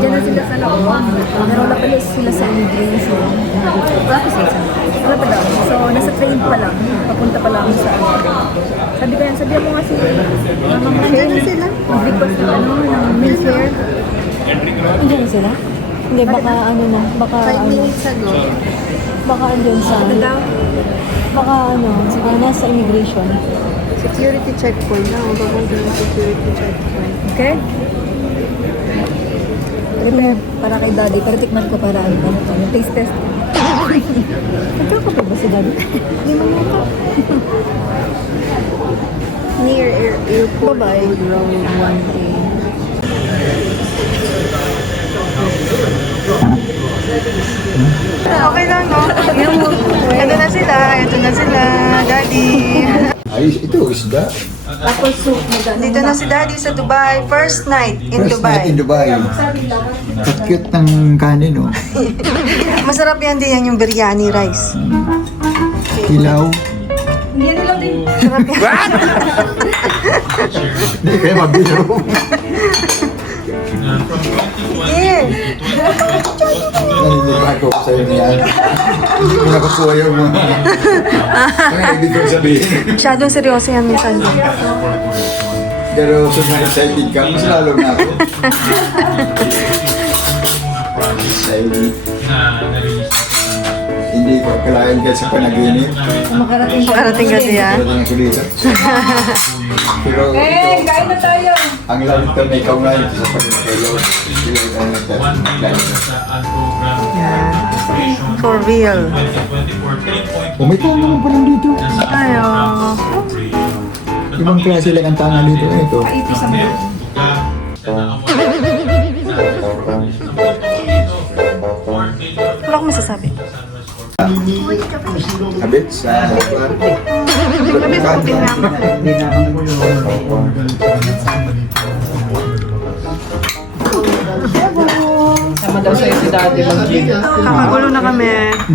Diyan na sila sa loob. Pero wala pala sila sa immigration. Wala pa sila sa wala pa daw. So, nasa train pa lang. Papunta pa lang sa sabi mo nga si Mama Michelle. Sila? Request ng ng milfare. Andiyan sila? Hindi, baka ano na, baka 5 minutes ago. baka andyan sa, Daw? baka nasa immigration. Security checkpoint na. Papunta ng security checkpoint. Okay? Prepare para kay Daddy. Pero tikman ko para yung taste test. Nagkakape ba si Daddy? Hindi mo naka. Near airport. Bye-bye. Road 1A. Okay lang, no? Ito na sila, Daddy. Ay, ito, isda. Tapos soup na Dito na si Daddy sa Dubai. First night in First night in Dubai. Dubai. Cute ng kanin, no? Masarap yan din yung biryani rice. Hilaw. Sarap yan. Hindi kayo mabilaw. Yeah. Naninig ako sa'yo niyan. Hindi ko nakukuha yung mga... Ang ibig kong sabihin. Masyadong seryoso yan minsan. Pero sobrang excited ka, mas lalo na ako. Excited. Hindi ko akalain ka sa panaginip. Makarating kasi yan. Pero ang sulitan. Pero kain na tayo! ang lalito na ikaw nga ito sa pagkakalo. Sila ang naglalito. Yan. For real. May tanong pa lang dito. Ayo. Ibang klase lang ang tanong dito. Ito. Wala akong masasabi. Habit sa... Gabi sa kupin namin. Sama daw sa'yo si Daddy mag-gym. Kakagulo na kami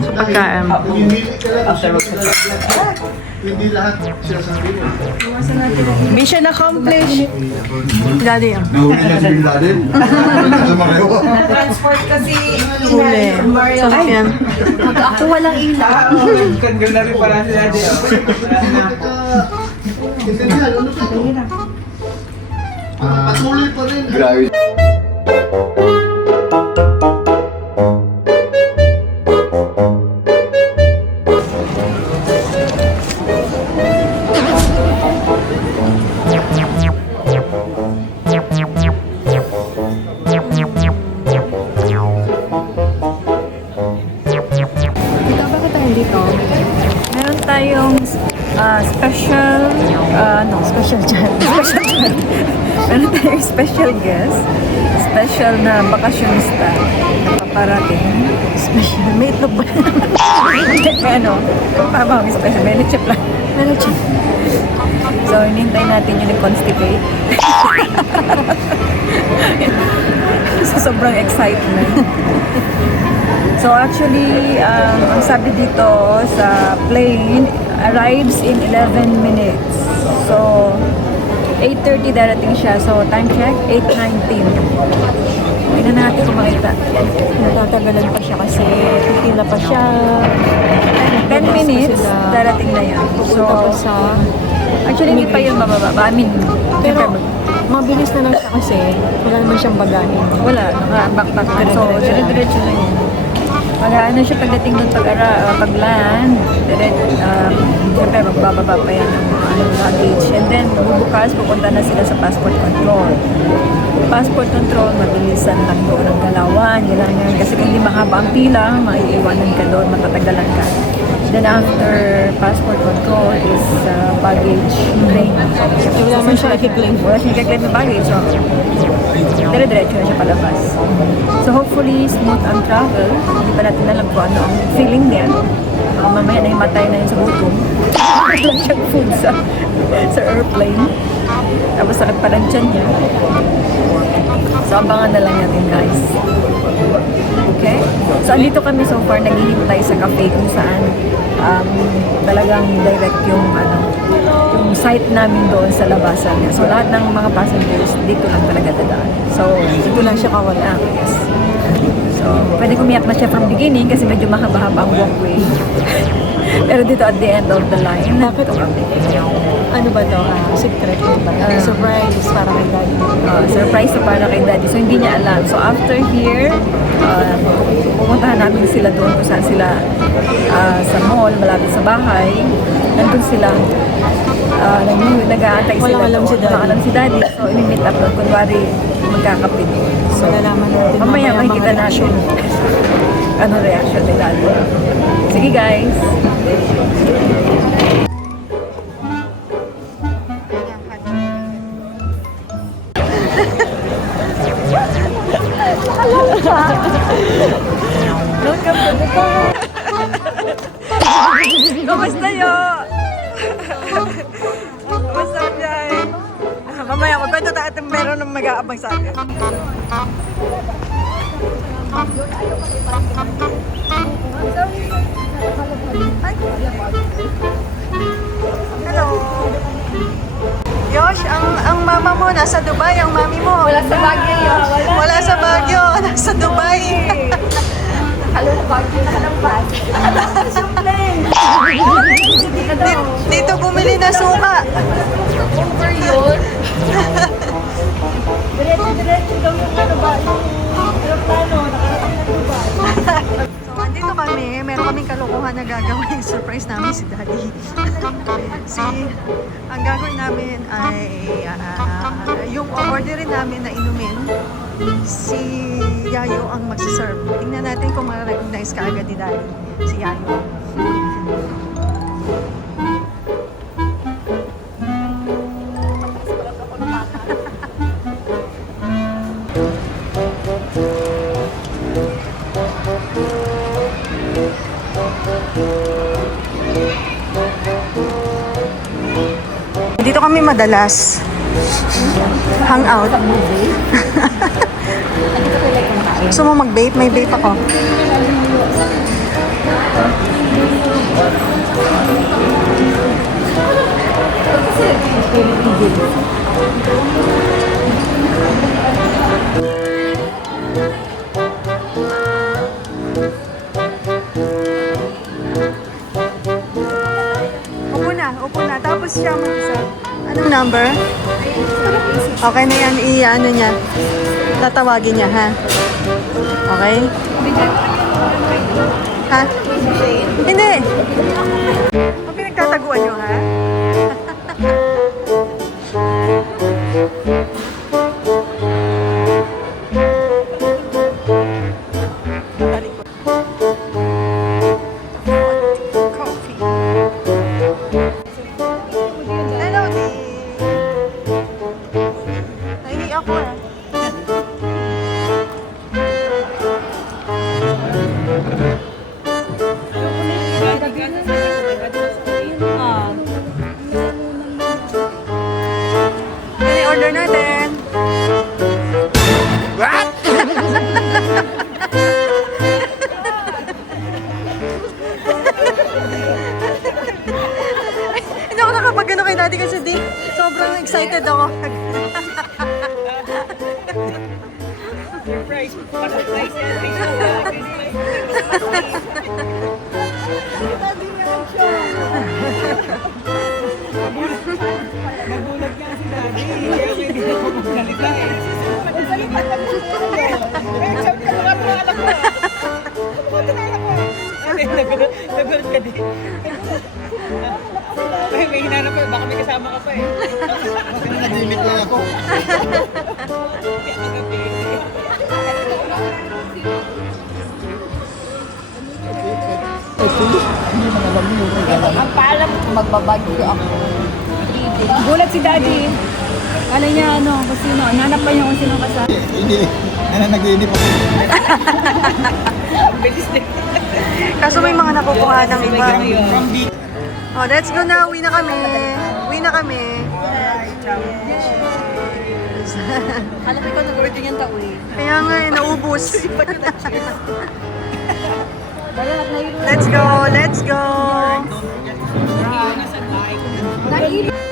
sa pagkain. After Mission accomplished. Daddy yan. Nahuli na si Bin Laden. Sa Mareho. Transport kasi Huli. Sarap yan. ako walang ilaw. Kandil na rin para si Daddy. Grabe. Dito, bakit tayo dito? Meron tayong special, special chat. Special chat. Meron tayong special guest. Special na bakasyonista. Napaparating. Special. May itlog ba? May ano? Pabang special. May lechip lang. May lechip. So, hinintay natin yung nag-constipate. So, sobrang excitement. So actually, ang sabi dito sa plane, arrives in 11 minutes. So, 8:30 darating siya. So, time check, 8:19. Tingnan natin kung makita. Natatagalan pa siya kasi pipila pa siya. 10 minutes, darating na yan. So, Pupunta pa sa... actually, hindi pa yun mababa. I mean, Pero mabilis na lang siya kasi wala naman siyang bagahe. wala, naka-backpack na. So, dire-diretso na yun. Mag-ano siya pagdating doon pag-land, siyempre magbababa pa yan ng luggage. And then, bubukas, pupunta na sila sa passport control. Passport control, mabilisan lang doon ang galawan, yan. Kasi kung hindi mahaba ang pila, maiiwanan ka doon, matatagalan ka. Then after passport control is baggage claim. Wala naman siya i-claim. Wala siya i-claim na baggage. So, dire-diretso na siya palabas. So hopefully, smooth ang travel. Hindi pa natin alam kung ano ang feeling niya. Mamaya na himatay na yun sa gutom. Wala siyang food sa airplane. Tapos sakit pa ng tiyan niya. So, abangan na lang natin, guys. Okay? So, andito kami so far, naghihintay sa cafe kung saan talagang direct yung site namin doon sa labasan niya. So, lahat ng mga passengers dito lang talaga dadaan. So, dito lang siya kawala. Yes. So, pwede kumiyak na siya from beginning kasi medyo mahaba-haba ang walkway. Pero dito at the end of the line, dito kami. Ano ba to? Secret ba? Surprise para kay Daddy. Surprise na para kay Daddy. So, hindi niya alam. So, after here, pupuntahan namin sila doon kung saan sila sa mall, malapit sa bahay. Nandun sila. Nag-aantay sila. Walang alam si Daddy. Walang alam si Daddy. So, i-meet up doon. Kunwari, magkakapit. So, Malalaman natin mamaya mamaya makikita mga natin ano reaction ni Daddy. Sige, guys. Kamusta yo? Kamusta yan? Mamaya magkwento tayo at meron ng mag-aabang sa atin. Hello. Yosh, ang mama mo nasa Dubai, ang mami mo. Wala sa Baguio, Yosh. Wala sa Baguio, nasa Dubai. Hello, Baguio, nakalampas. Dito bumili na suka. Over yun. Diretso daw yung ano ba, yung aeroplano, nakarating na Dubai. So, andito kami, meron kaming kalokohan na gagawin. Surprise namin si Daddy. Ang gagawin namin ay yung orderin namin na inumin, si Yayo ang magsaserve. Tingnan natin kung ma-recognize ka agad ni Daddy, si Yayo. Dito kami madalas hangout. Gusto mo mag-vape? May vape ako. Upo na. Tapos siya mag-isa. Anong number? Okay na yan. I-ano niya. Tatawagin niya, ha? Okay? Ha? Hindi. Ang pinagtataguan niyo, ha? Order natin. What? Hindi ako nakapag-ano kay Daddy kasi sobrang excited ako. Surprise! Surprise yan! Nagulat nga si Daddy. Hindi ako magsalita eh. Magsalita ka mo. Sabi ka mga anak ko. Buti na anak ko. Nagulat ka din. Ay, may hinanap pa. Baka may kasama ka pa eh. Nagimik lang ako. Kaya magabi. Ang paalam ko, magbabagyo ako. Gulat si Daddy. Kala niya kung sino. Nanap pa niya kung sino kasama. Hindi. Nanaginip ako. Kaso may mga nakukuha ng iba. Oh, let's go na. Uwi na kami. Uwi na kami. Alam ko ikaw nag-order yung tao eh. Kaya nga, naubos. Dahil Let's go, let's go. Naiiba.